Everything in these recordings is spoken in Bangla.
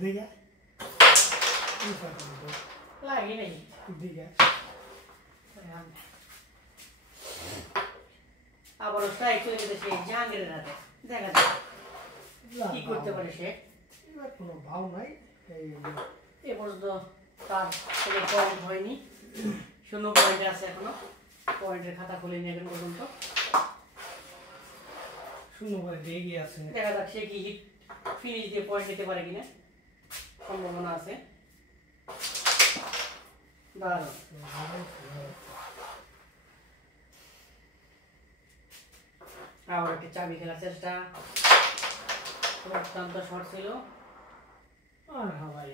दिया lagi nih दिया আবার স্ট্রাইক চলে গেছে সেই জাহাঙ্গীরের হাতে দেখা যাক কি করতে পারে সে এবার কোনো ভাও নাই এ পর্যন্ত তার কোনো পয়েন্ট হয়নি 0 পয়েন্টে আছে এখনো পয়েন্টের খাতা খুলেনি এখন পর্যন্ত 0 পয়েন্টে এগিয়ে আছে দেখা যাক সে কি হিট ফিনিশ দিয়ে পয়েন্ট নিতে পারে কিনা সম্ভাবনা আছে দাঁড়ান আবার একটা চাবি খেলার চেষ্টা অত্যন্ত শর্ট ছিল আর হাওয়াই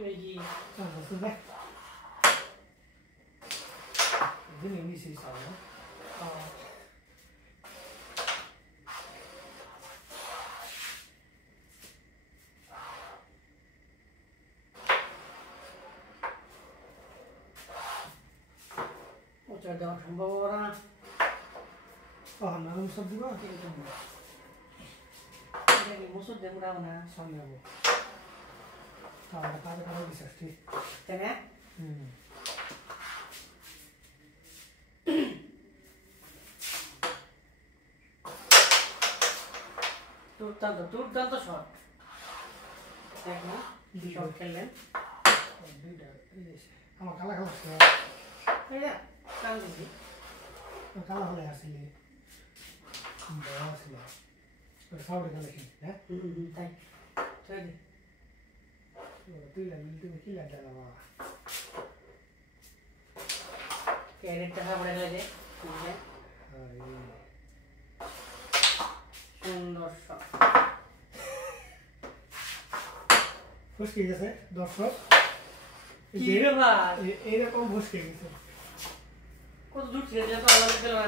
Lagi. sudah ini sih saya Ada সম্ভাবনা না মুসব দিব ini musuh dia murah mana সামনে যাব তাহলে কাজে কাজে বিশ্বাস ঠিক তাই না দুর্দান্ত শট দেখো শট খেললেন আমার কালা কালা হ্যাঁ কাল দিছি কালা হলে আসলে বড় আসলে সাউন্ড কালে কি হ্যাঁ তাই চলে তুই লাগলি তুমি কি লাগলা বাবা ক্যারেটটা পড়ে গেল যে বুঝলে সুন্দর শট ফসকে গেছে দর্শক কি রে ভাই এইরকম ফসকে গেছে কত দূর ছিল তো আলাদা ছিল না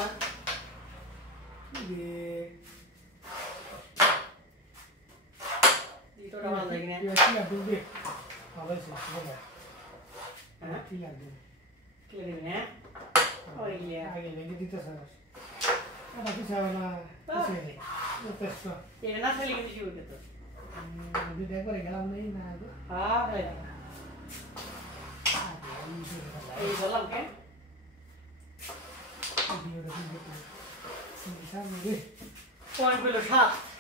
এটা ভালো লাগে না কি লাগবে ভালো আছে ভালো হ্যাঁ কি লাগবে কি লাগবে না ওই লিয়া আগে লেগে দিতে স্যার এটা কি চাও না কিছু নেই তেস্ত এটা না খেলে কিন্তু শুরু করতে আমি দেখো গেলাম নেই না হ্যাঁ ভাই এই বললাম কেন পয়েন্ট পেল 7